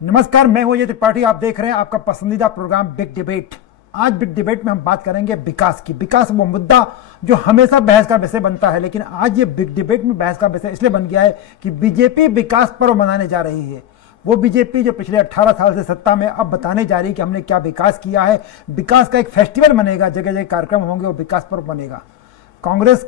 नमस्कार, मैं हूं अजय त्रिपाठी। आप देख रहे हैं आपका पसंदीदा प्रोग्राम बिग डिबेट। आज बिग डिबेट में हम बात करेंगे विकास की। विकास वो मुद्दा जो हमेशा बहस का विषय बनता है, लेकिन आज ये बिग डिबेट में बहस का विषय इसलिए बन गया है कि बीजेपी विकास पर्व मनाने जा रही है। वो बीजेपी जो पिछले 18 साल से सत्ता में, अब बताने जा रही है कि हमने क्या विकास किया है। विकास का एक फेस्टिवल बनेगा, जगह जगह कार्यक्रम होंगे, वो विकास पर्व बनेगा। कांग्रेस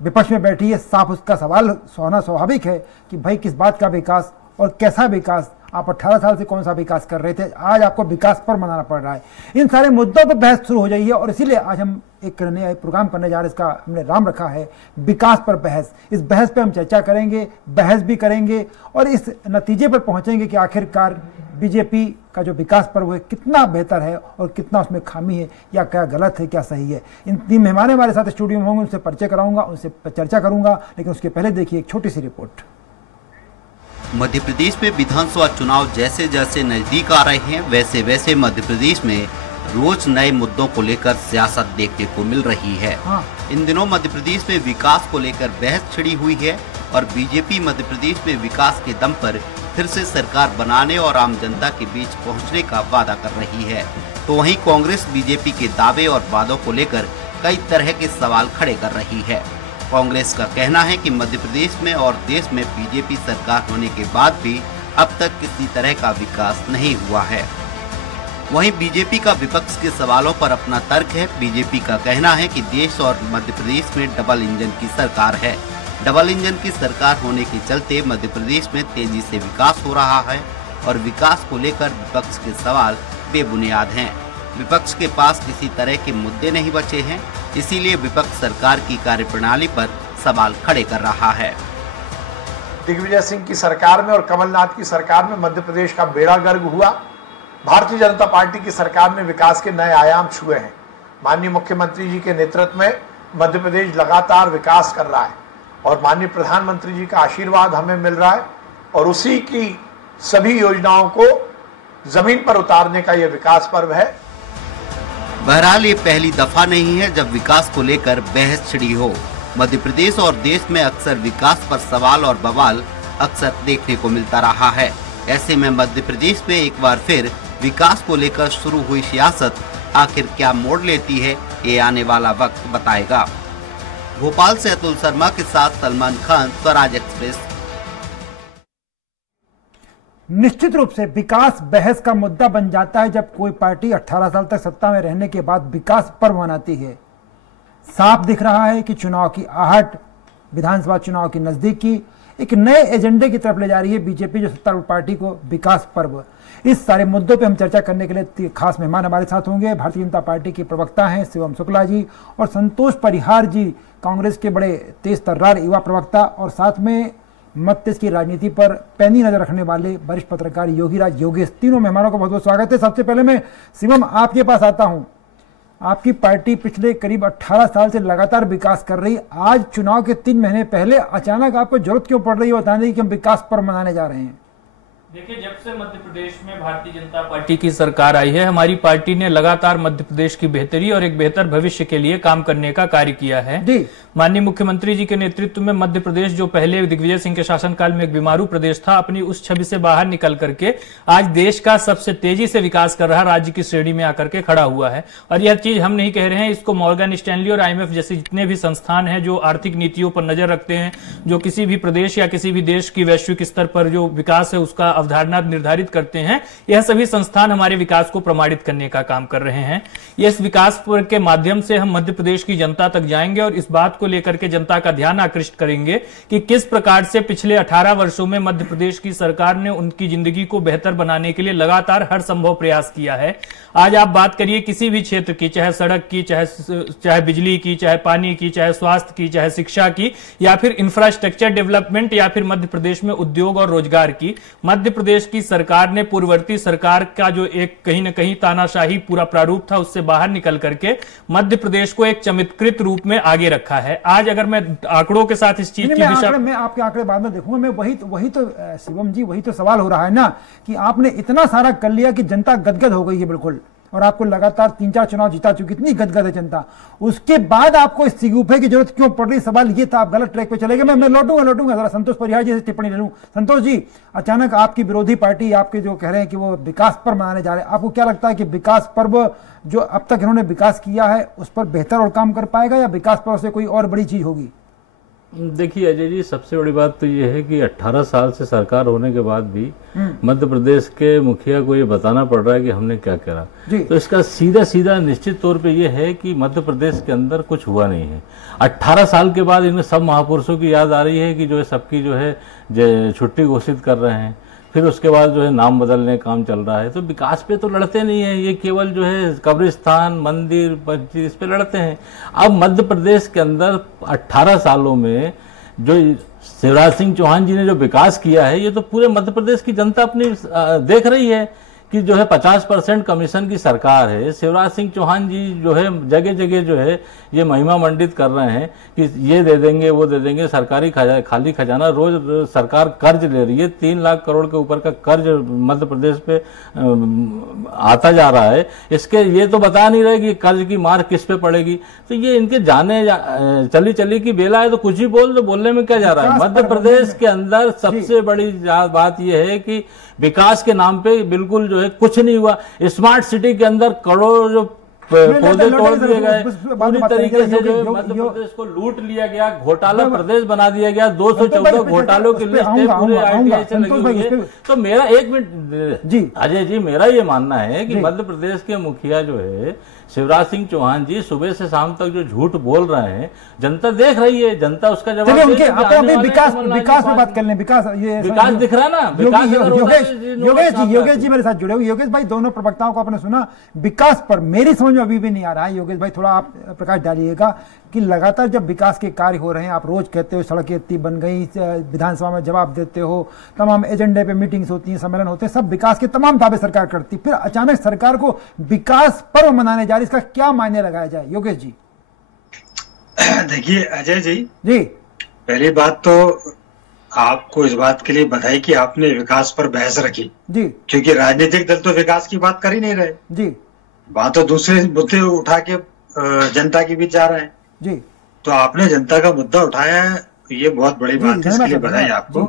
विपक्ष में बैठी है, साफ उसका सवाल होना स्वाभाविक है कि भाई किस बात का विकास और कैसा विकास। आप 18 साल से कौन सा विकास कर रहे थे, आज आपको विकास पर मनाना पड़ रहा है। इन सारे मुद्दों पर बहस शुरू हो जाइए और इसीलिए आज हम एक नया प्रोग्राम करने जा रहे हैं। इसका हमने नाम रखा है विकास पर बहस। इस बहस पे हम चर्चा करेंगे, बहस भी करेंगे और इस नतीजे पर पहुंचेंगे कि आखिरकार बीजेपी का जो विकास पर्व है कितना बेहतर है और कितना उसमें खामी है, या क्या गलत है, क्या सही है। इन 3 मेहमान हमारे साथ स्टूडियो में होंगे, उनसे परिचय कराऊंगा, उनसे चर्चा करूंगा, लेकिन उसके पहले देखिए एक छोटी सी रिपोर्ट। मध्य प्रदेश में विधानसभा चुनाव जैसे जैसे नजदीक आ रहे हैं, वैसे वैसे मध्य प्रदेश में रोज नए मुद्दों को लेकर सियासत देखने को मिल रही है। इन दिनों मध्य प्रदेश में विकास को लेकर बहस छिड़ी हुई है और बीजेपी मध्य प्रदेश में विकास के दम पर फिर से सरकार बनाने और आम जनता के बीच पहुंचने का वादा कर रही है। तो वहीं कांग्रेस बीजेपी के दावे और वादों को लेकर कई तरह के सवाल खड़े कर रही है। कांग्रेस का कहना है कि मध्य प्रदेश में और देश में बीजेपी सरकार होने के बाद भी अब तक किसी तरह का विकास नहीं हुआ है। वहीं बीजेपी का विपक्ष के सवालों पर अपना तर्क है। बीजेपी का कहना है कि देश और मध्य प्रदेश में डबल इंजन की सरकार है। डबल इंजन की सरकार होने के चलते मध्य प्रदेश में तेजी से विकास हो रहा है और विकास को लेकर विपक्ष के सवाल बेबुनियाद हैं। विपक्ष के पास किसी तरह के मुद्दे नहीं बचे हैं, इसीलिए विपक्ष सरकार की कार्यप्रणाली पर सवाल खड़े कर रहा है। दिग्विजय सिंह की सरकार में और कमलनाथ की सरकार में मध्य प्रदेश का बेड़ा गर्क हुआ। भारतीय जनता पार्टी की सरकार ने विकास के नए आयाम छुए हैं। माननीय मुख्यमंत्री जी के नेतृत्व में मध्य प्रदेश लगातार विकास कर रहा है और माननीय प्रधानमंत्री जी का आशीर्वाद हमें मिल रहा है और उसी की सभी योजनाओं को जमीन पर उतारने का यह विकास पर्व है। बहरहाल ये पहली दफा नहीं है जब विकास को लेकर बहस छिड़ी हो। मध्य प्रदेश और देश में अक्सर विकास पर सवाल और बवाल अक्सर देखने को मिलता रहा है। ऐसे में मध्य प्रदेश में एक बार फिर विकास को लेकर शुरू हुई सियासत आखिर क्या मोड़ लेती है, ये आने वाला वक्त बताएगा। भोपाल से अतुल शर्मा के साथ सलमान खान, स्वराज एक्सप्रेस। निश्चित रूप से विकास बहस का मुद्दा बन जाता है जब कोई पार्टी 18 साल तक सत्ता में रहने के बाद विकास पर्व मनाती है। साफ दिख रहा है कि चुनाव की आहट, विधानसभा चुनाव की नजदीकी एक नए एजेंडे की तरफ ले जा रही है बीजेपी जो सत्तारूढ़ पार्टी को। विकास पर्व, इस सारे मुद्दों पे हम चर्चा करने के लिए खास मेहमान हमारे साथ होंगे। भारतीय जनता पार्टी के प्रवक्ता हैं शिवम शुक्ला जी और संतोष परिहार जी, कांग्रेस के बड़े तेज तर्रार युवा प्रवक्ता, और साथ में मध्य की राजनीति पर पैनी नजर रखने वाले वरिष्ठ पत्रकार योगीराज योगेश। तीनों मेहमानों का बहुत बहुत स्वागत है। सबसे पहले मैं शिवम आपके पास आता हूं। आपकी पार्टी पिछले करीब 18 साल से लगातार विकास कर रही, आज चुनाव के 3 महीने पहले अचानक आपको जरूरत क्यों पड़ रही है बताने की कि हम विकास पर्व मनाने जा रहे हैं? देखिए, जब से मध्य प्रदेश में भारतीय जनता पार्टी की सरकार आई है, हमारी पार्टी ने लगातार मध्य प्रदेश की बेहतरी और एक बेहतर भविष्य के लिए काम करने का कार्य किया है। माननीय मुख्यमंत्री जी के नेतृत्व में मध्य प्रदेश, जो पहले दिग्विजय सिंह के शासनकाल में एक बीमारू प्रदेश था, अपनी उस छवि से बाहर निकल करके आज देश का सबसे तेजी से विकास कर रहा राज्य की श्रेणी में आकर के खड़ा हुआ है। और यह चीज हम नहीं कह रहे हैं, इसको मॉर्गन स्टैनली और IMF जैसे जितने भी संस्थान हैं जो आर्थिक नीतियों पर नजर रखते हैं, जो किसी भी प्रदेश या किसी भी देश की वैश्विक स्तर पर जो विकास है उसका अवधारणा निर्धारित करते हैं, यह सभी संस्थान हमारे विकास को प्रमाणित करने का काम कर रहे हैं। इस विकास के माध्यम से हम मध्य प्रदेश की जनता तक जाएंगे और इस बात को लेकर के जनता का ध्यान आकृष्ट करेंगे कि किस प्रकार से पिछले 18 वर्षों में मध्य प्रदेश की सरकार ने उनकी जिंदगी को बेहतर बनाने के लिए लगातार हर संभव प्रयास किया है। आज आप बात करिए किसी भी क्षेत्र की, चाहे सड़क की, चाहे बिजली की, चाहे पानी की, चाहे स्वास्थ्य की, चाहे शिक्षा की, या फिर इंफ्रास्ट्रक्चर डेवलपमेंट, या फिर मध्य प्रदेश में उद्योग और रोजगार की, मध्य प्रदेश की सरकार ने पूर्ववर्ती सरकार का जो एक कहीं न कहीं तानाशाही पूरा प्रारूप था उससे बाहर निकल करके मध्य प्रदेश को एक चमत्कृत रूप में आगे रखा है। आज अगर मैं आंकड़ों के साथ इस चीज की दिशा, मैं आपके आंकड़े बाद में देखूंगा। मैं वही तो शिवम जी, वही तो सवाल हो रहा है ना कि आपने इतना सारा कर लिया कि जनता गदगद हो गई है। बिल्कुल और आपको लगातार 3-4 चुनाव जीता चुकी, इतनी गदगद है जनता, उसके बाद आपको इस इस्तीफे की जरूरत क्यों पड़ रही? सवाल ये था, आप गलत ट्रैक पे चले गए। मैं लौटूंगा जरा संतोष परिहार जी से टिप्पणी ले लूं। संतोष जी, अचानक आपकी विरोधी पार्टी आपके जो कह रहे हैं कि वो विकास पर्व मनाने जा रहे हैं, आपको क्या लगता है कि विकास पर्व जो अब तक इन्होंने विकास किया है उस पर बेहतर और काम कर पाएगा, या विकास पर्व से कोई और बड़ी चीज होगी? देखिए अजय जी, सबसे बड़ी बात तो ये है कि 18 साल से सरकार होने के बाद भी मध्य प्रदेश के मुखिया को ये बताना पड़ रहा है कि हमने क्या करा। तो इसका सीधा निश्चित तौर पे ये है कि मध्य प्रदेश के अंदर कुछ हुआ नहीं है। 18 साल के बाद इन्हें सब महापुरुषों की याद आ रही है कि जो है सबकी जो है छुट्टी घोषित कर रहे हैं, फिर उसके बाद जो है नाम बदलने का काम चल रहा है। तो विकास पे तो लड़ते नहीं है, ये केवल जो है कब्रिस्तान, मंदिर, मस्जिद, इस पे लड़ते हैं। अब मध्य प्रदेश के अंदर 18 सालों में जो शिवराज सिंह चौहान जी ने जो विकास किया है, ये तो पूरे मध्य प्रदेश की जनता अपनी देख रही है कि जो है 50% कमीशन की सरकार है। शिवराज सिंह चौहान जी जो है जगह जगह जो है ये महिमा मंडित कर रहे हैं कि ये दे देंगे, वो दे देंगे, सरकारी खाली खजाना। रोज सरकार कर्ज ले रही है, 3 लाख करोड़ के ऊपर का कर्ज मध्य प्रदेश पे आता जा रहा है। इसके ये तो बता नहीं रहे कि कर्ज की मार किस पे पड़ेगी। तो ये इनके जाने चली की बेला है, तो कुछ ही तो बोलने में क्या जा रहा है। मध्य प्रदेश के अंदर सबसे बड़ी बात यह है कि विकास के नाम पे बिल्कुल जो है कुछ नहीं हुआ। स्मार्ट सिटी के अंदर करोड़ों जो पौधे तोड़ दिए गए, पूरी तरीके से जो मध्य प्रदेश को लूट लिया गया, घोटाला प्रदेश बना दिया गया। 214 घोटालों की लिस्ट है, पूरे आरटीआई से लगी हुई है। तो मेरा 1 मिनट अजय जी, मेरा ये मानना है कि मध्य प्रदेश के मुखिया जो है शिवराज सिंह चौहान जी सुबह से शाम तक जो झूठ बोल रहे हैं, जनता देख रही है, जनता उसका जवाब विकास में बात कर लें। विकास दिख रहा है ना। योगेश जी मेरे साथ जुड़े हुए। योगेश भाई, दोनों प्रवक्ताओं को आपने सुना। विकास पर मेरी समझ में अभी भी नहीं आ रहा है। योगेश भाई, थोड़ा आप प्रकाश डालिएगा कि लगातार जब विकास के कार्य हो रहे हैं, आप रोज कहते हो सड़कें इतनी बन गई, विधानसभा में जवाब देते हो, तमाम एजेंडे पे मीटिंग्स होती हैं, सम्मेलन होते हैं, सब विकास के तमाम दावे सरकार करती, फिर अचानक सरकार को विकास पर्व मनाने जा रही, इसका क्या मायने लगाया जाए? योगेश जी। देखिए अजय जी, पहली बात तो आपको इस बात के लिए बधाई कि आपने विकास पर बहस रखी जी, क्योंकि राजनीतिक दल तो विकास की बात कर ही नहीं रहे जी, बात तो दूसरे मुद्दे उठा के जनता के बीच जा रहे हैं जी। तो आपने जनता का मुद्दा उठाया है, ये बहुत बड़ी बात है, इसके लिए बधाई आपको।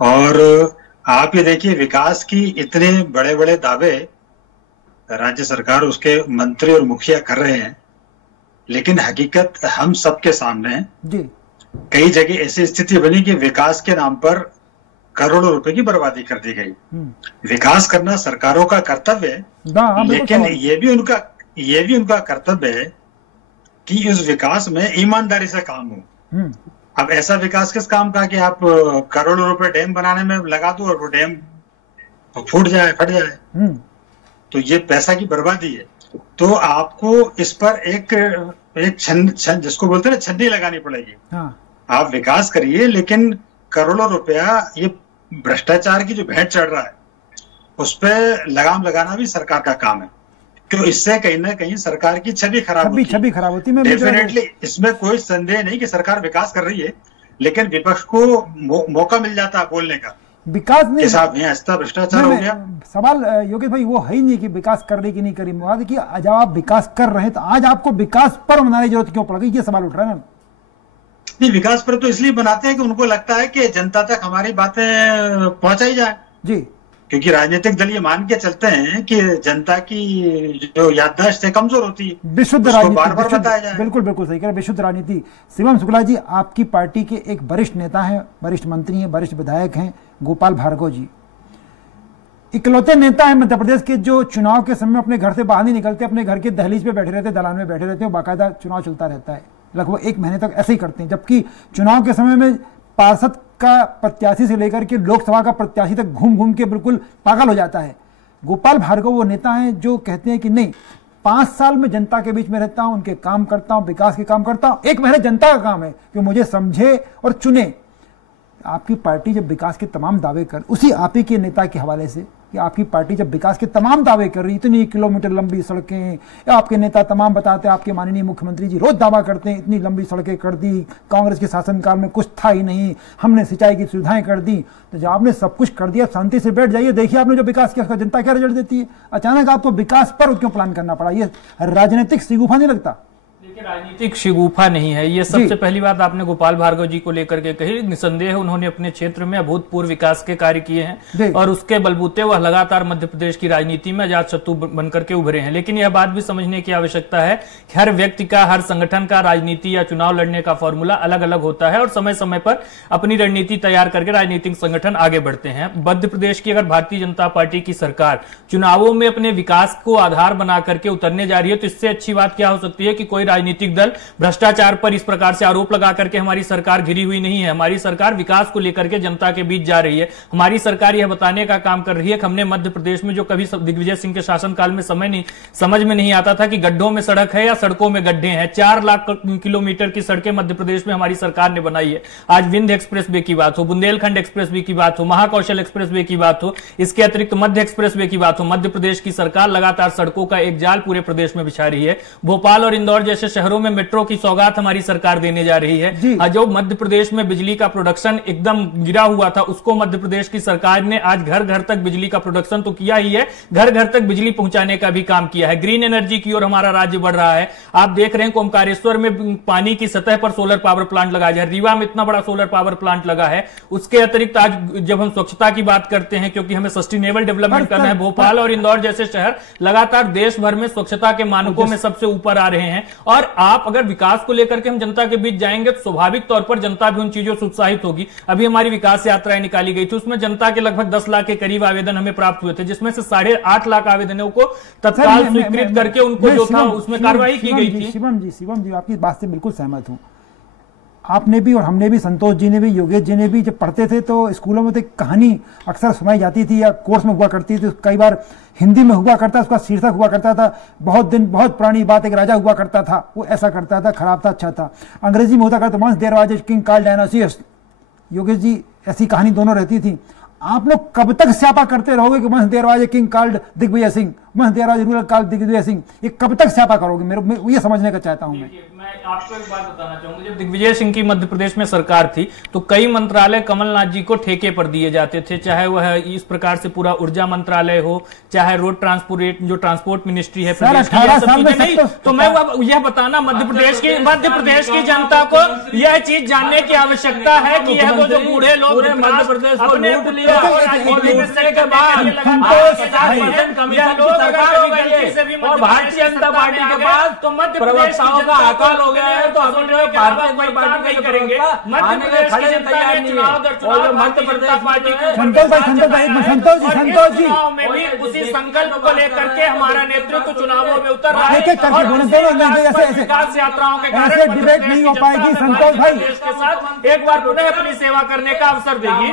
और आप ये देखिए, विकास की इतने बड़े बड़े दावे राज्य सरकार, उसके मंत्री और मुखिया कर रहे हैं, लेकिन हकीकत हम सबके सामने है जी। कई जगह ऐसी स्थिति बनी कि विकास के नाम पर करोड़ों रुपए की बर्बादी कर दी गई। विकास करना सरकारों का कर्तव्य है, लेकिन ये भी उनका कर्तव्य है कि उस विकास में ईमानदारी से काम हो। अब ऐसा विकास किस काम का कि आप करोड़ों रुपए डैम बनाने में लगा दो और वो डैम फट जाए, तो ये पैसा की बर्बादी है। तो आपको इस पर एक जिसको बोलते हैं ना, छन्नी लगानी पड़ेगी। आप विकास करिए, लेकिन करोड़ों रुपया ये भ्रष्टाचार की जो भेंट चढ़ रहा है उस पर लगाम लगाना भी सरकार का काम है, क्यों इससे कहीं ना कहीं सरकार की छवि खराब होती है। डेफिनेटली इसमें कोई संदेह नहीं कि सरकार विकास कर रही है, लेकिन विपक्ष को मौका मिल जाता है बोलने का। विकास नहीं, ऐसा भ्रष्टाचार हो गया। सवाल योगेश भाई वो है ही नहीं कि विकास कर रही कि नहीं करी, कि जब आप विकास कर रहे हैं तो आज आपको विकास पर मनाने की जरूरत क्यों पड़ गई, ये सवाल उठ रहा है ना। नहीं, विकास पर तो इसलिए बनाते हैं कि उनको लगता है कि जनता तक हमारी बातें पहुंचाई जाए जी, क्योंकि राजनीतिक दल ये मान के चलते हैं कि जनता की जो याददाश्त है कमजोर होती है, विशुद्ध राजनीति बार-बार बताया जाए। बिल्कुल बिल्कुल सही कह रहे, विशुद्ध राजनीति। शिवम शुक्ला जी, आपकी पार्टी के एक वरिष्ठ नेता हैं, वरिष्ठ मंत्री हैं, वरिष्ठ विधायक हैं, गोपाल भार्गव जी, इकलौते नेता हैं मध्य प्रदेश के जो चुनाव के समय अपने घर से बाहर नहीं निकलते, अपने घर के दहलीज पे बैठे रहते, दलान में बैठे रहते हैं, बाकायदा चुनाव चलता रहता है, लगभग 1 महीने तक ऐसे ही करते हैं। जबकि चुनाव के समय में पार्षद का प्रत्याशी से लेकर के लोकसभा का प्रत्याशी तक घूम घूम के बिल्कुल पागल हो जाता है। गोपाल भार्गव वो नेता हैं जो कहते हैं कि नहीं, 5 साल में जनता के बीच में रहता हूं, उनके काम करता हूं, विकास के काम करता हूं, 1 महीने जनता का काम है कि मुझे समझे और चुने। आपकी पार्टी जब विकास के तमाम दावे कर, उसी आप ही के नेता के हवाले से कि आपकी पार्टी जब विकास के तमाम दावे कर रही, इतनी किलोमीटर लंबी सड़कें, आपके नेता तमाम बताते हैं, आपके माननीय मुख्यमंत्री जी रोज दावा करते हैं इतनी लंबी सड़कें कर दी, कांग्रेस के शासनकाल में कुछ था ही नहीं, हमने सिंचाई की सुविधाएं कर दी। तो जब आपने सब कुछ कर दिया, शांति से बैठ जाइए, देखिए आपने जो विकास किया उसका जनता क्या रिजल्ट देती है। अचानक आपको विकास पर क्यों प्लान करना पड़ा? ये राजनीतिक शिगुफा नहीं लगता? राजनीतिक शिगुफा नहीं है ये। सबसे पहली बात आपने गोपाल भार्गव जी को लेकर के कही, निसंदेह उन्होंने अपने क्षेत्र में अभूतपूर्व विकास के कार्य किए हैं और उसके बलबूते वह लगातार मध्य प्रदेश की राजनीति में अजातशत्रु बनकर के उभरे हैं। लेकिन यह बात भी समझने की आवश्यकता है कि हर व्यक्ति का, हर संगठन का राजनीति या चुनाव लड़ने का फॉर्मूला अलग अलग होता है और समय समय पर अपनी रणनीति तैयार करके राजनीतिक संगठन आगे बढ़ते हैं। मध्य प्रदेश की अगर भारतीय जनता पार्टी की सरकार चुनावों में अपने विकास को आधार बना करके उतरने जा रही है तो इससे अच्छी बात क्या हो सकती है कि कोई राजनीतिक दल भ्रष्टाचार पर इस प्रकार से आरोप लगा करके हमारी सरकार घिरी हुई नहीं है। हमारी सरकार विकास को लेकर के जनता के बीच जा रही है। हमारी सरकार यह बताने का काम कर रही है कि हमने मध्य प्रदेश में, जो कभी दिग्विजय सिंह के शासनकाल में समझ में नहीं आता था कि गड्ढों में सड़क है या सड़कों में गड्ढे हैं, 4 लाख किलोमीटर की सड़कें मध्य प्रदेश में हमारी सरकार ने बनाई है। आज विंध्य एक्सप्रेस वे की बात हो, बुंदेलखंड एक्सप्रेस वे की बात हो, महाकौशल एक्सप्रेस वे की बात हो, इसके अतिरिक्त मध्य एक्सप्रेस वे की बात हो, मध्य प्रदेश की सरकार लगातार सड़कों का एक जाल पूरे प्रदेश में बिछा रही है। भोपाल और इंदौर जैसे शहरों में मेट्रो की सौगात हमारी सरकार देने जा रही है। जो मध्य प्रदेश में बिजली का प्रोडक्शन एकदम गिरा हुआ था, उसको मध्य प्रदेश की सरकार ने आज घर घर तक बिजली का प्रोडक्शन तो किया ही है, घर घर तक बिजली पहुंचाने का भी काम किया है। ग्रीन एनर्जी की ओर हमारा राज्य बढ़ रहा है। आप देख रहे हैं ओमकारेश्वर में पानी की सतह पर सोलर पावर प्लांट लगा है, रीवा में इतना बड़ा सोलर पावर प्लांट लगा है। उसके अतिरिक्त आज जब हम स्वच्छता की बात करते हैं, क्योंकि हमें सस्टेनेबल डेवलपमेंट करना है, भोपाल और इंदौर जैसे शहर लगातार देश भर में स्वच्छता के मानकों में सबसे ऊपर आ रहे हैं। और आप अगर विकास को लेकर के हम जनता के बीच जाएंगे तो स्वाभाविक तौर पर जनता भी उन चीजों से उत्साहित होगी। अभी हमारी विकास यात्राएं निकाली गई थी, उसमें जनता के लगभग 10 लाख के करीब आवेदन हमें प्राप्त हुए थे, जिसमें से 8.5 लाख आवेदनों को तत्काल स्वीकृत करके उनको जो था उसमें कार्रवाई की गई थी। शिवम जी आपकी बात से बिल्कुल सहमत हूं। आपने भी और हमने भी, संतोष जी ने भी, योगेश जी ने भी, जब पढ़ते थे तो स्कूलों में तो एक कहानी अक्सर सुनाई जाती थी या कोर्स में हुआ करती थी, कई बार हिंदी में हुआ करता, उसका शीर्षक हुआ करता था, बहुत पुरानी बात, एक राजा हुआ करता था, वो ऐसा करता था, खराब था, अच्छा था। अंग्रेजी में होता करता, once there was a king called डायनासियस। Yogesh ji ऐसी कहानी दोनों रहती थी। आप लोग कब तक स्यापा करते रहोगे कि once there was a king called Digvijay Singh, once there was a ruler called Digvijay Singh? ये कब तक स्यापा करोगे? मैं ये समझने का चाहता हूं। मैं आपको एक बात बताना चाहूंगा, जब दिग्विजय सिंह की मध्य प्रदेश में सरकार थी तो कई मंत्रालय कमलनाथ जी को ठेके पर दिए जाते थे, चाहे वह इस प्रकार से पूरा ऊर्जा मंत्रालय हो, चाहे रोड ट्रांसपोर्ट जो ट्रांसपोर्ट मिनिस्ट्री है प्रदेश की, नहीं तो मैं यह बताना मध्य प्रदेश की जनता को यह चीज जानने की आवश्यकता है कि यह जो बूढ़े लोग मध्य प्रदेश को लूट लिया और भारतीय जनता पार्टी के पास तो मध्य प्रदेश का अकाल हो गया है, तो हम जो भारतीय जनता पार्टी नहीं करेंगे। मध्य प्रदेश की जनता ने चुनाव दर चुनाव मध्य प्रदेश पार्टी संतोष जी में भी उसी संकल्प को लेकर के हमारा नेतृत्व चुनावों में उतर रहा है। विकास यात्राओं के कारण डिबेट नहीं हो पाएगी। संतोष भाई के साथ एक बार पुनः अपनी सेवा करने का अवसर देगी।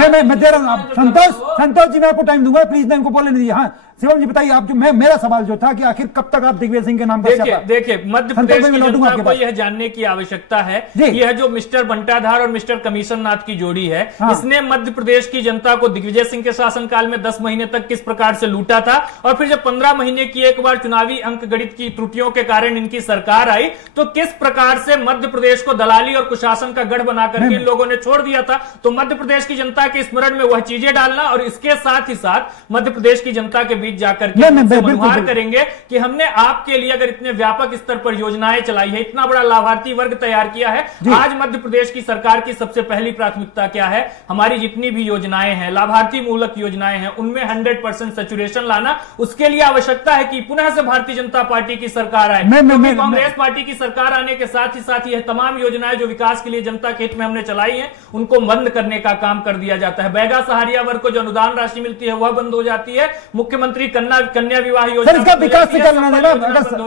मैं दे रहा हूँ। संतोष जी मैं आपको टाइम दूंगा, प्लीज मैं इनको बोलने दीजिए। हाँ शिवम जी बताइए, आप जो मेरा सवाल जो था कि आखिर कब तक आप दिग्विजय सिंह के नाम पर देखिए मध्य प्रदेश की जनता को यह जानने की आवश्यकता है, यह जो मिस्टर बंटाधार और मिस्टर कमीशन नाथ की जोड़ी है, इसने मध्य प्रदेश की जनता को दिग्विजय सिंह के शासनकाल में 10 महीने तक किस प्रकार से लूटा था, और फिर जब 15 महीने की एक बार चुनावी अंक गणित की त्रुटियों के कारण इनकी सरकार आई तो किस प्रकार से मध्य प्रदेश को दलाली और कुशासन का गढ़ बनाकर इन लोगों ने छोड़ दिया था। तो मध्य प्रदेश की जनता के स्मरण में वह चीजें डालना और इसके साथ ही साथ मध्य प्रदेश की जनता के बीच जाकर के व्यवहार करेंगे कि हमने आपके लिए अगर इतने व्यापक स्तर पर योजनाएं चलाई है, इतना बड़ा लाभार्थी वर्ग तैयार किया है। आज मध्य प्रदेश की सरकार की सबसे पहली प्राथमिकता क्या है? हमारी जितनी भी योजनाएं हैं, लाभार्थी मूलक योजनाएं हैं, उनमें 100% सैचुरेशन लाना। उसके लिए आवश्यकता है कि पुनः से भारतीय जनता पार्टी की सरकार आए। कांग्रेस पार्टी की सरकार आने के साथ ही यह तमाम योजनाएं जो विकास के लिए जनता के हित में हमने चलाई है उनको बंद करने का काम कर दिया जाता है। बैगा सहारिया वर्ग को जो अनुदान राशि मिलती है वह बंद हो जाती है। मुख्यमंत्री कन्या विवाह योजना, इसका विकास से क्या लेना देना?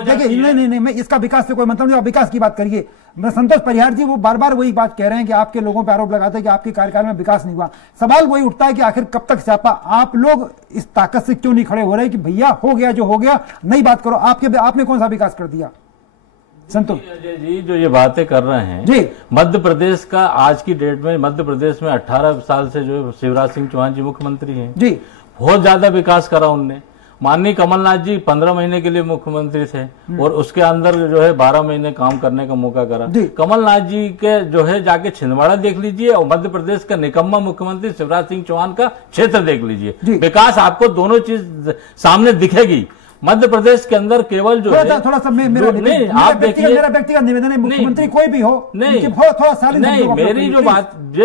देखिए नहीं मैं इसका विकास से कोई मतलब नहीं, आप विकास की बात करिए। मैं संतोष परिहार जी वो बार बार वही बात कह रहे हैं कि आपके लोगों पर आरोप लगाते हैं कि आपके कार्यकाल में विकास नहीं हुआ। सवाल वही उठता है कि आखिर कब तक स्यापा? आप लोग इस ताकत से क्यों नहीं खड़े हो रहे कि भैया हो गया जो हो गया, नई बात करो। आपने कौन सा विकास कर दिया? संतोष जी जो ये बातें कर रहे हैं जी, मध्य प्रदेश का आज की डेट में मध्य प्रदेश में 18 साल से जो शिवराज सिंह चौहान जी मुख्यमंत्री हैं जी, बहुत ज्यादा विकास करा उनने। माननीय कमलनाथ जी 15 महीने के लिए मुख्यमंत्री थे और उसके अंदर जो है 12 महीने काम करने का मौका करा। कमलनाथ जी के जो है जाके छिंदवाड़ा देख लीजिए और मध्य प्रदेश का निकम्मा मुख्यमंत्री शिवराज सिंह चौहान का क्षेत्र देख लीजिए, विकास आपको दोनों चीज सामने दिखेगी। मध्य प्रदेश के अंदर केवल जो है थोड़ा सा मेरा व्यक्तिगत निवेदन है, मुख्यमंत्री कोई भी हो नहीं थोड़ा नहीं, मेरी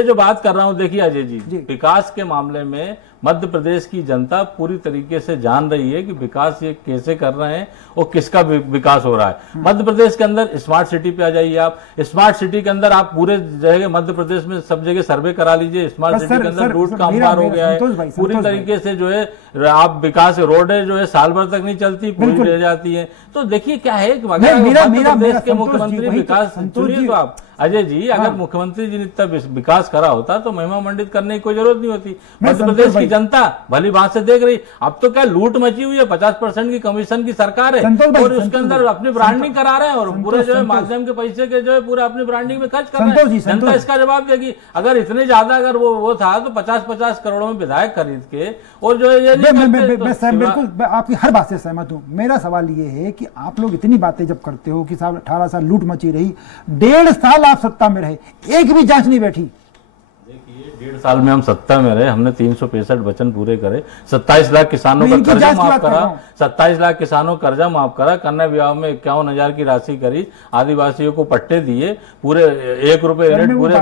जो बात कर रहा हूं, देखिए अजय जी, विकास के मामले में मध्य प्रदेश की जनता पूरी तरीके से जान रही है कि विकास ये कैसे कर रहे हैं और किसका विकास हो रहा है। मध्य प्रदेश के अंदर स्मार्ट सिटी पे आ जाइए आप, स्मार्ट सिटी के अंदर आप पूरे जगह मध्य प्रदेश में सब जगह सर्वे करा लीजिए, स्मार्ट सिटी के अंदर रोड कामगार हो गया है पूरी तरीके से जो है, आप विकास रोडें जो है साल भर तक नहीं चलती, पूरी रह जाती है। तो देखिए क्या है कि मध्य प्रदेश के मुख्यमंत्री विकास चुनिए तो आप अजय जी, अगर मुख्यमंत्री जी ने इतना विकास करा होता तो महिमा मंडित करने की कोई जरूरत नहीं होती। मध्य प्रदेश की जनता भली बात से देख रही, अब तो क्या लूट मची हुई है, 50% की कमीशन की सरकार है और उसके अंदर अपनी ब्रांडिंग करा रहे हैं और पूरे जो है माध्यम के पैसे के जो है पूरा अपनी ब्रांडिंग में खर्च कर रहे हैं। जनता इसका जवाब देगी। अगर इतने ज्यादा अगर वो था तो 50-50 करोड़ में विधायक खरीद के और जो है बिल्कुल आपकी हर बात से सहमत हूँ। मेरा सवाल ये है कि आप लोग इतनी बातें जब करते हो कि साहब 18 साल लूट मची रही, 1.5 साल आप सत्ता में रहे, एक भी जांच नहीं बैठी। देखिए 1.5 साल में हम सत्ता में रहे, हमने 365 वचन पूरे करे, 27 लाख किसानों का कर्जा माफ करा, 27 लाख किसानों का कर्जा माफ करा, कन्या विवाह में 51,000 की राशि करी, आदिवासियों को पट्टे दिए, पूरे 1 रुपए यूनिट पूरे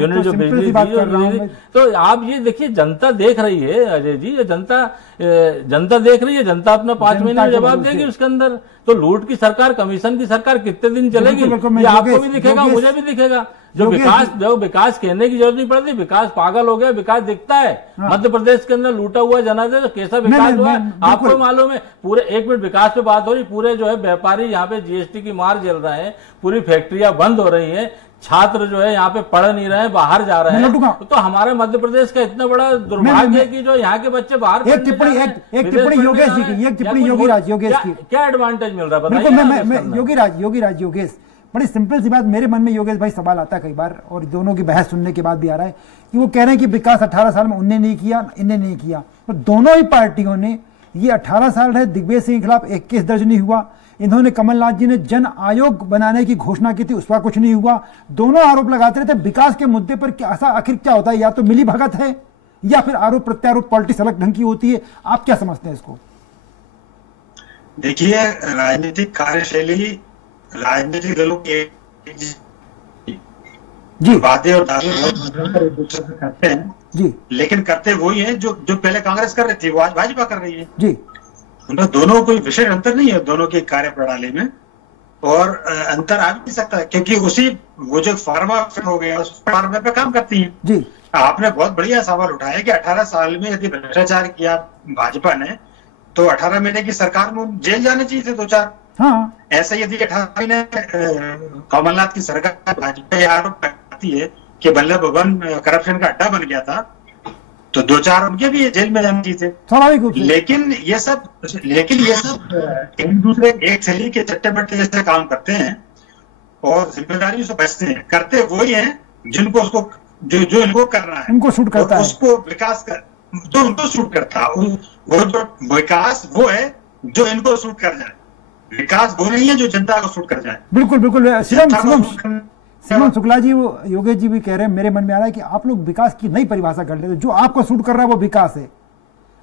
यूनिट जो बिजली दी। तो आप ये देखिए जनता देख रही है अजय जी, जनता देख रही है, जनता अपना 5 महीने में जवाब देगी उसके अंदर। तो लूट की सरकार, कमीशन की सरकार कितने दिन चलेगी, ये आपको भी दिखेगा, मुझे भी दिखेगा। जो विकास कहने की जरूरत नहीं पड़ती, विकास पागल हो गया, विकास दिखता है। मध्य प्रदेश के अंदर लूटा हुआ जनादेश कैसा विकास हुआ आपको मालूम है। पूरे 1 मिनट विकास पे बात हो रही, पूरे जो है व्यापारी यहाँ पे जीएसटी की मार झेल रहे हैं, पूरी फैक्ट्रियां बंद हो रही हैं, छात्र जो है यहाँ पे पढ़ नहीं रहे हैं, बाहर जा रहे हैं। तो हमारे मध्य प्रदेश का इतना बड़ा दुर्भाग्य है कि जो यहाँ के बच्चे बाहर एक टिप्पणी योगेश जी की, एक टिप्पणी योगीराज योगेश की, क्या एडवांटेज मिल रहा है बताइए। योगीराज योगेश, बड़ी सिंपल सी बात मेरे मन में योगेश भाई सवाल आता है कई बार और दोनों की बहस सुनने के बाद भी आ रहा है कि वो कह रहे हैं कि विकास 18 साल में उनने नहीं किया, इनने नहीं किया। तो दोनों ही पार्टियों ने ये 18 साल रहे, दिग्विजय सिंह के खिलाफ एक केस दर्ज नहीं हुआ। इन्होंने कमलनाथ जी ने जन आयोग बनाने की घोषणा की थी, उसका कुछ नहीं हुआ। दोनों आरोप लगाते रहे थे विकास के मुद्दे पर। ऐसा आखिर क्या होता है, या तो मिली भगत है या फिर आरोप प्रत्यारोप पॉलिटिक्स अलग ढंग की होती है। आप क्या समझते हैं इसको? देखिए, राजनीतिक कार्यशैली राजनीतिक दलों के जी बातें और दावे करते हैं जी, लेकिन करते वही है जो पहले कांग्रेस कर रही थी, वो आज भाजपा कर रही है जी। उनमें दोनों कोई विशेष अंतर नहीं है दोनों की कार्य प्रणाली में, और अंतर आ भी नहीं सकता क्योंकि उसी वो जो फार्मा हो गया उस फार्मा पे काम करती है जी। आपने बहुत बढ़िया सवाल उठाया कि 18 साल में यदि भ्रष्टाचार किया भाजपा ने तो 18 महीने की सरकार में जेल जाने चाहिए थे 2-4। हाँ, ऐसा यदि 18 महीने कमलनाथ की सरकार भाजपा ये आरोप करती है कि वल्लभ भवन करप्शन का अड्डा बन गया था तो 2-4 उनके भी जेल में जाने चाहिए। लेकिन ये सब एक दूसरे एक थैली के चट्टे बट्टे जैसे काम करते हैं और जिम्मेदारियों से बचते हैं। करते वही है जिनको उसको जो इनको करना है, उनको शूट करता है, उसको विकास कर जो उनको शूट करता है। वो जो विकास वो है जो इनको शूट कर जाए, विकास वो नहीं है जो जनता को शूट कर जाए। बिल्कुल बिल्कुल। सिमन शुक्ला जी, वो योगेश जी भी कह रहे हैं, मेरे मन में आ रहा है कि आप लोग विकास की नई परिभाषा कर लेते। जो आपको शूट कर रहा है वो विकास है,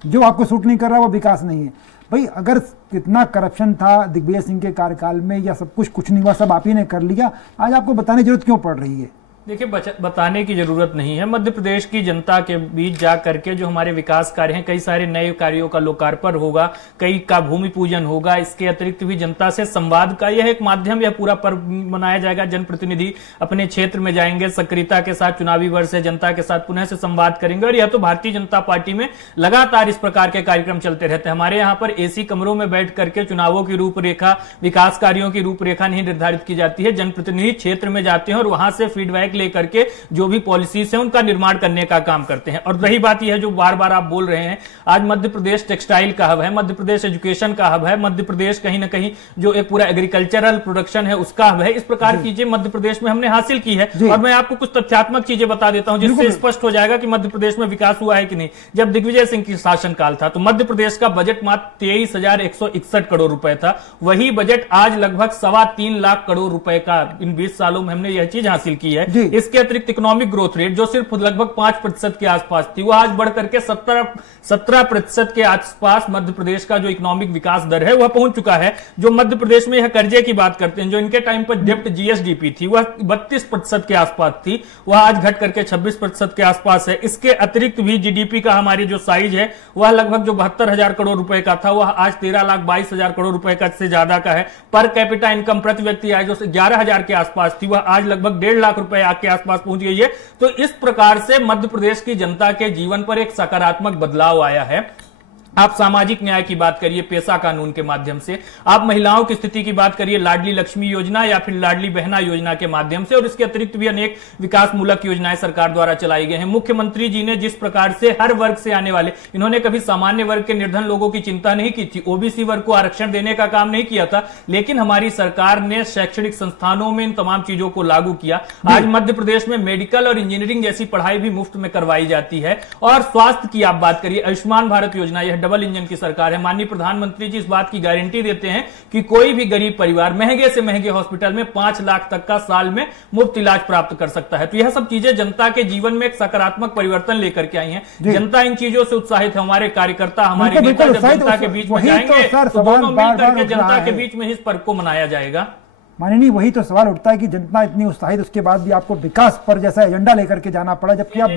जो आपको शूट नहीं कर रहा वो विकास नहीं है। भाई अगर कितना करप्शन था दिग्विजय सिंह के कार्यकाल में या सब कुछ नहीं हुआ, सब आप ही ने कर लिया, आज आपको बताने की जरूरत क्यों पड़ रही है? देखिए, बताने की जरूरत नहीं है। मध्य प्रदेश की जनता के बीच जा करके जो हमारे विकास कार्य हैं, कई सारे नए कार्यों का लोकार्पण होगा, कई का भूमि पूजन होगा। इसके अतिरिक्त भी जनता से संवाद का यह एक माध्यम, यह पूरा पर्व मनाया जाएगा। जनप्रतिनिधि अपने क्षेत्र में जाएंगे, सक्रियता के साथ चुनावी वर्ष है, जनता के साथ पुनः से संवाद करेंगे। और यह तो भारतीय जनता पार्टी में लगातार इस प्रकार के कार्यक्रम चलते रहते हैं। हमारे यहाँ पर एसी कमरों में बैठ करके चुनावों की रूपरेखा, विकास कार्यों की रूपरेखा नहीं निर्धारित की जाती है। जनप्रतिनिधि क्षेत्र में जाते हैं और वहां से फीडबैक फेंक लेकर के जो भी पॉलिसीज है उनका निर्माण करने का काम करते हैं। और रही बात यह है जो बार बार आप बोल रहे हैं, आज मध्य प्रदेश टेक्सटाइल का हब है, मध्य प्रदेश एजुकेशन का हब है, मध्य प्रदेश कहीं ना कहीं जो एक पूरा एग्रीकल्चरल प्रोडक्शन है उसका हब है। इस प्रकार की चीजें मध्य प्रदेश में हमने हासिल की है। और मैं आपको कुछ तथ्यात्मक चीजें बता देता हूं जिससे स्पष्ट हो जाएगा कि मध्य प्रदेश में विकास हुआ है कि नहीं। जब दिग्विजय सिंह की शासनकाल था तो मध्य प्रदेश का बजट मात्र 23,161 करोड़ रुपए था। वही बजट आज लगभग 3.25 लाख करोड़ रुपए का इन 20 सालों में हमने यह चीज हासिल की है। इसके अतिरिक्त इकोनॉमिक ग्रोथ रेट जो सिर्फ लगभग 5% के आसपास थी, वह आज बढ़कर के 17% के आसपास मध्य प्रदेश का जो इकोनॉमिक विकास दर है वह पहुंच चुका है। जो मध्य प्रदेश में यह कर्जे की बात करते हैं, जो इनके टाइम पर डेप्ट जीएसडीपी थी वह 32% के आसपास थी, वह आज घट करके 26% के आसपास है। इसके अतिरिक्त भी जीडीपी का हमारी जो साइज है वह लगभग जो 72,000 करोड़ रुपए का था वह आज 13,22,000 करोड़ रुपए का से ज्यादा का है। पर कैपिटा इनकम प्रति व्यक्ति आज जो 11,000 के आसपास थी वह आज लगभग 1.5 लाख रुपए के आसपास पहुंच गई है। तो इस प्रकार से मध्य प्रदेश की जनता के जीवन पर एक सकारात्मक बदलाव आया है। आप सामाजिक न्याय की बात करिए पेशा कानून के माध्यम से, आप महिलाओं की स्थिति की बात करिए लाडली लक्ष्मी योजना या फिर लाडली बहना योजना के माध्यम से, और इसके अतिरिक्त भी अनेक विकास मूलक योजनाएं सरकार द्वारा चलाई गई हैं। मुख्यमंत्री जी ने जिस प्रकार से हर वर्ग से आने वाले, इन्होंने कभी सामान्य वर्ग के निर्धन लोगों की चिंता नहीं की थी, ओबीसी वर्ग को आरक्षण देने का काम नहीं किया था, लेकिन हमारी सरकार ने शैक्षणिक संस्थानों में इन तमाम चीजों को लागू किया। आज मध्य प्रदेश में मेडिकल और इंजीनियरिंग जैसी पढ़ाई भी मुफ्त में करवाई जाती है। और स्वास्थ्य की आप बात करिए, आयुष्मान भारत योजना, यह डबल इंजन की सरकार है। माननीय प्रधानमंत्री जी इस बात की गारंटी देते हैं कि कोई भी गरीब परिवार महंगे से महंगे हॉस्पिटल में 5 लाख तक का साल में मुफ्त इलाज प्राप्त कर सकता है। तो यह सब चीजें जनता के जीवन में एक सकारात्मक परिवर्तन लेकर के आई हैं। जनता इन चीजों से उत्साहित है। हमारे कार्यकर्ता, हमारे नेता जब जनता के बीच में जाएंगे तो दोनों मिलकर के जनता के बीच में इस पर्व को मनाया जाएगा। माननीय, वही तो सवाल उठता है कि जनता इतनी उत्साहित, उसके बाद भी आपको विकास पर जैसा एजेंडा लेकर के जाना पड़ा, जबकि आप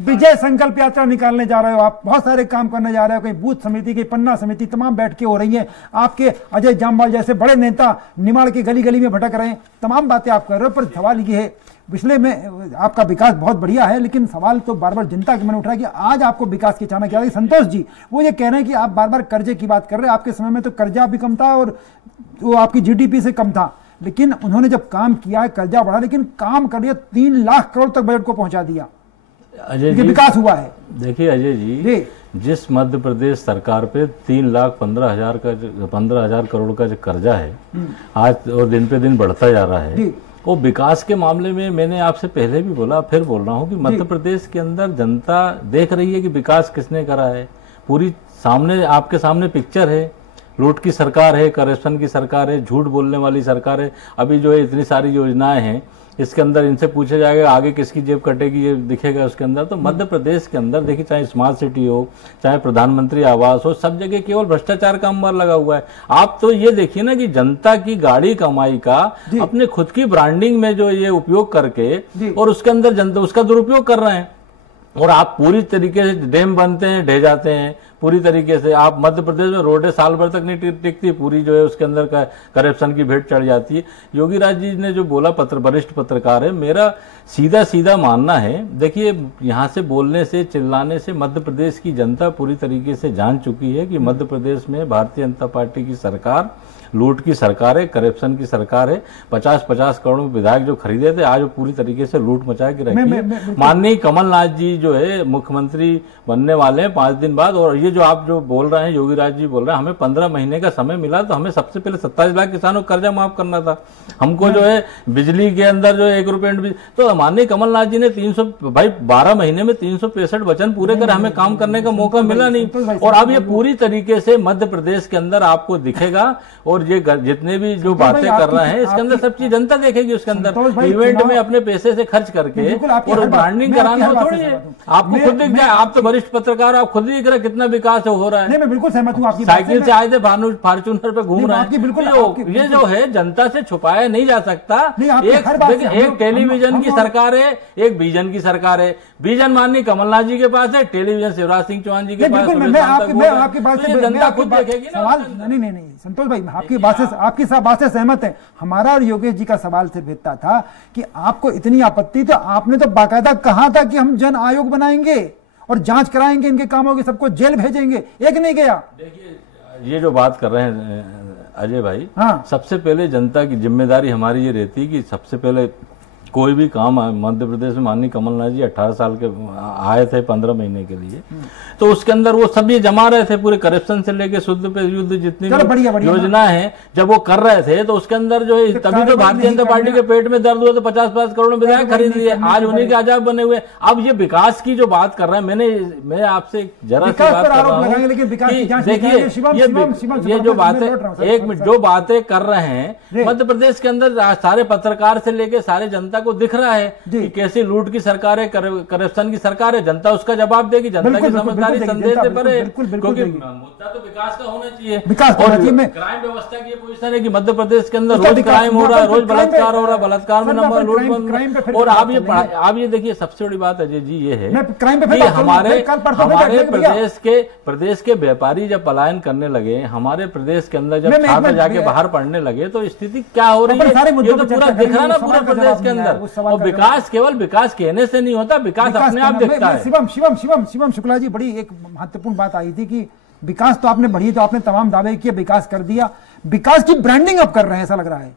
विजय संकल्प यात्रा निकालने जा रहे हो, आप बहुत सारे काम करने जा रहे हो, कहीं बूथ समिति की पन्ना समिति तमाम बैठकें हो रही हैं, आपके अजय जामवाल जैसे बड़े नेता निमाड़ की गली गली में भटक रहे हैं, तमाम बातें आप कर रहे हो। पर सवाल ये है, पिछले में आपका विकास बहुत बढ़िया है, लेकिन सवाल तो बार बार जनता के मन में उठ रहा है कि आज आपको विकास की अचानक क्या। संतोष जी वो ये कह रहे हैं कि आप बार बार कर्जे की बात कर रहे हैं, आपके समय में तो कर्जा भी कम था और वो आपकी जीडीपी से कम था, लेकिन उन्होंने जब काम किया है कर्जा बढ़ा, लेकिन काम कर दिया, 3 लाख करोड़ तक बजट को पहुंचा दिया। अजय जी, विकास हुआ है। देखिए अजय जी, जिस मध्य प्रदेश सरकार पे 3,15,000 करोड़ का जो कर्जा है आज और दिन पे दिन बढ़ता जा रहा है, वो विकास के मामले में मैंने आपसे पहले भी बोला, फिर बोल रहा हूँ कि मध्य प्रदेश के अंदर जनता देख रही है कि विकास किसने करा है। पूरी सामने आपके सामने पिक्चर है। लूट की सरकार है, करप्शन की सरकार है, झूठ बोलने वाली सरकार है। अभी जो है इतनी सारी योजनाएं हैं, इसके अंदर इनसे पूछा जाएगा आगे किसकी जेब कटेगी, ये दिखेगा उसके अंदर। तो मध्य प्रदेश के अंदर देखिए, चाहे स्मार्ट सिटी हो, चाहे प्रधानमंत्री आवास हो, सब जगह केवल भ्रष्टाचार का अंबार लगा हुआ है। आप तो ये देखिए ना कि जनता की गाड़ी कमाई का अपने खुद की ब्रांडिंग में जो ये उपयोग करके और उसके अंदर जनता उसका दुरुपयोग कर रहे हैं। और आप पूरी तरीके से डैम बनते हैं, ढह जाते हैं पूरी तरीके से। आप मध्य प्रदेश में रोडें साल भर तक नहीं टिकती, पूरी जो है उसके अंदर का करप्शन की भेंट चढ़ जाती है। योगी राज जी ने जो बोला, वरिष्ठ पत्रकार है, मेरा सीधा सीधा मानना है, देखिए यहाँ से बोलने से चिल्लाने से मध्य प्रदेश की जनता पूरी तरीके से जान चुकी है कि मध्य प्रदेश में भारतीय जनता पार्टी की सरकार लूट की सरकार है, करप्शन की सरकार है। 50-50 करोड़ विधायक जो खरीदे थे, आज वो पूरी तरीके से लूट मचा के रखी है। माननीय कमलनाथ जी जो है मुख्यमंत्री बनने वाले हैं 5 दिन बाद। और ये जो आप जो बोल रहे हैं, योगी राज जी बोल रहे हैं, हमें 15 महीने का समय मिला, तो हमें सबसे पहले 27 लाख किसानों का कर्जा माफ करना था। हमको जो है बिजली के अंदर जो 1 रुपये, तो माननीय कमलनाथ जी ने 12 महीने में 365 वचन पूरे कर हमें काम करने का मौका मिला नहीं। और अब ये पूरी तरीके से मध्य प्रदेश के अंदर आपको दिखेगा। और ये जितने भी जो बातें कर रहे हैं, इसके अंदर सब चीज जनता देखेगी। उसके अंदर इवेंट में अपने पैसे से खर्च करके और ब्रांडिंग कराना थोड़ी है। आपको खुद दिख जाए, आप तो वरिष्ठ पत्रकार, आप खुद दिख रहे कितना विकास हो रहा है। नहीं, मैं बिल्कुल सहमत हूँ आपकी। साइकिल से आए थे, फॉर्च्यूनर पे घूम रहे हैं। ये जो है जनता से छुपाया नहीं जा सकता। एक टेलीविजन की सरकार है, एक विजन की सरकार है। विजन माननीय कमलनाथ जी के पास है, टेलीविजन शिवराज सिंह चौहान जी के पास है। मैं आपकी बात से जनता खुद देखेगी ना। नहीं संतोष भाई, आपकी बात से सहमत है। हमारा और योगेश जी का सवाल सिर्फ इतना था कि आपको इतनी आपत्ति, तो आपने तो बाकायदा कहा था कि हम जन आयोग बनाएंगे और जांच कराएंगे इनके कामों की, सबको जेल भेजेंगे, एक नहीं गया। देखिए ये जो बात कर रहे हैं अजय भाई, हाँ, सबसे पहले जनता की जिम्मेदारी हमारी ये रहती कि सबसे पहले कोई भी काम मध्य प्रदेश में माननीय कमलनाथ जी 18 साल के आए थे 15 महीने के लिए, तो उसके अंदर वो सब ये जमा रहे थे, पूरे करप्शन से लेके शुद्ध पे युद्ध जितनी योजना है जब वो कर रहे थे, तो उसके अंदर जो है तभी तो भारतीय जनता पार्टी के पेट में दर्द हुआ तो 50-50 करोड़ विधायक खरीद लिए, आज उन्हीं के आजाद बने हुए। अब ये विकास की जो बात कर रहे हैं, मैं आपसे जरा सी बात कर रहा हूँ, देखिए ये जो बातें, एक मिनट, जो बातें कर रहे हैं मध्य प्रदेश के अंदर सारे पत्रकार से लेके सारे जनता को दिख रहा है कि कैसी लूट की सरकार है, करप्शन की सरकार है, जनता उसका जवाब देगी, जनता की समझदारी संदेश से परे, क्योंकि मुद्दा तो विकास का होना चाहिए। और क्राइम व्यवस्था की पोजीशन है कि मध्य प्रदेश के अंदर रोज क्राइम हो रहा है, रोज बलात्कार हो रहा है, बलात्कार में नंबर लूट। और आप ये देखिए सबसे बड़ी बात अजय जी ये है कि हमारे प्रदेश के व्यापारी जब पलायन करने लगे, हमारे प्रदेश के अंदर जब छात्र जाके बाहर पढ़ने लगे, तो स्थिति क्या हो रही है ये तो पूरा दिख रहा ना पूरा प्रदेश के अंदर। और विकास केवल विकास कहने से नहीं होता, विकास अपने आप दिखता है। शिवम शुक्ला जी, बड़ी एक महत्वपूर्ण बात आई थी कि विकास तो आपने बढ़ी, तो आपने तमाम दावे किए, विकास कर दिया, विकास की ब्रांडिंग अब कर रहे हैं ऐसा लग रहा है।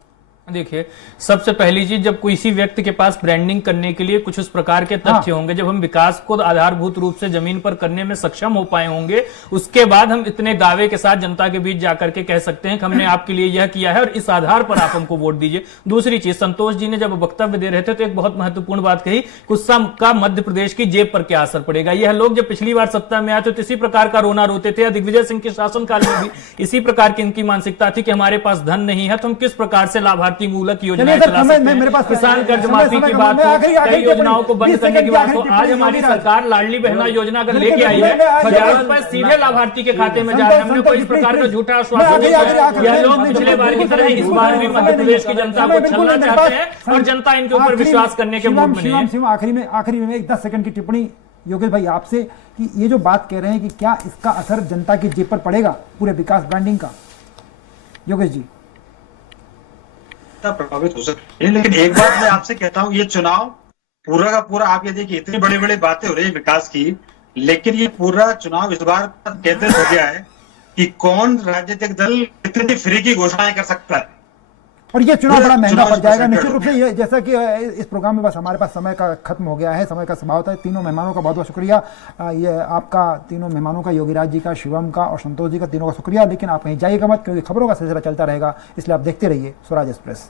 देखिए, सबसे पहली चीज, जब किसी व्यक्ति के पास ब्रांडिंग करने के लिए कुछ उस प्रकार के तथ्य होंगे, जब हम विकास को आधारभूत रूप से जमीन पर करने में सक्षम हो पाए होंगे, उसके बाद हम इतने दावे के साथ जनता के बीच जाकर के कह सकते हैं कि हमने आपके लिए यह किया है और इस आधार पर आप हमको वोट दीजिए। दूसरी चीज, संतोष जी ने जब वक्तव्य दे रहे थे तो एक बहुत महत्वपूर्ण बात कही, गुस्सा का मध्य प्रदेश की जेब पर क्या असर पड़ेगा। यह लोग जब पिछली बार सत्ता में आए तो इसी प्रकार का रोना रोते थे, दिग्विजय सिंह के शासनकाल में भी इसी प्रकार की इनकी मानसिकता थी कि हमारे पास धन नहीं है तो हम किस प्रकार से लाभार्थी मूलक योजना मेरे पास किसान कर्ज माफी की बात हो, कई योजनाओं को बंद करने की बात हो, आज हमारी सरकार लाडली बहना योजना अगर लेके आई है, हजारों रुपए सीधे लाभार्थी के खाते में जा रहे हैं। हमने कोई इस प्रकार का झूठा आश्वासन नहीं दिया। यह लोग पिछले बार की तरह इस बार भी मध्य प्रदेश की जनता को छलना चाहते हैं और जनता इनके ऊपर विश्वास करने के मूड में नहीं है। आखिरी में 10 सेकंड की टिप्पणी योगेश भाई आपसे कि ये जो बात कह रहे हैं कि क्या इसका असर जनता की जेब पर पड़ेगा पूरे विकास ब्रांडिंग का, योगेश जी? प्रभावित हो सकते हैं, लेकिन एक बात मैं आपसे कहता हूं, ये चुनाव पूरा का पूरा, आप ये देखिए इतनी बड़ी बड़ी बातें हो रही है विकास की, लेकिन ये पूरा चुनाव इस बार केंद्रित हो गया है कि कौन राजनीतिक दल कितनी फ्री की घोषणाएं कर सकता है। और ये चुनाव बड़ा महंगा पड़ जाएगा निश्चित रूप से। ये जैसा कि इस प्रोग्राम में बस हमारे पास समय का खत्म हो गया है, समय का स्वभाव था। तीनों मेहमानों का बहुत बहुत शुक्रिया, ये आपका तीनों मेहमानों का, योगीराज जी का, शिवम का और संतोष जी का, तीनों का शुक्रिया। लेकिन आप कहीं जाइएगा मत, क्योंकि खबरों का सिलसिला चलता रहेगा, इसलिए आप देखते रहिए स्वराज एक्सप्रेस।